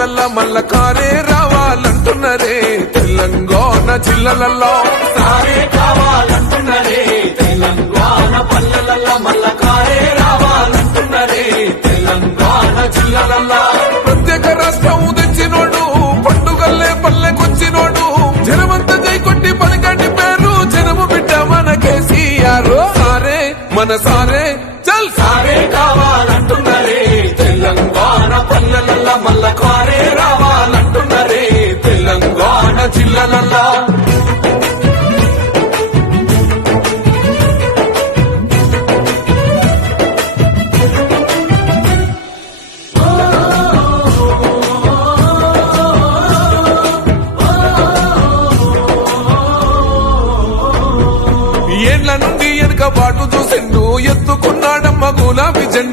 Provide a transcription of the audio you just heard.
పల్లెల్ల మల్ల కారే రావాలంటున్నరే తెలంగాణ జిల్లలలో సారే కావాలంటున్నరే తెలంగాణ పల్లెల మల్ల కారే రావాలంటున్నరే తెలంగాణ జిల్లలలో ప్రత్యేక రాష్ట్రం తెచ్చినోడు పండుగల్లే పల్లెకొచ్చినోడు జనమంతా జై కొట్టి పలికండి పేరు జనము బిడ్డ మన కేసీఆర్ సారే మన సారే చల్ సారే కావాలంటున్నరే తెలంగాణ పల్లెల మల్ల కారే రావాలంటున్నరే తెలంగాణ జిల్లలలో ఏండ్ల నుండి వెనుక బాటు చూసిండు ఎత్తుకున్నాడమ్మ గులాబీ జెండా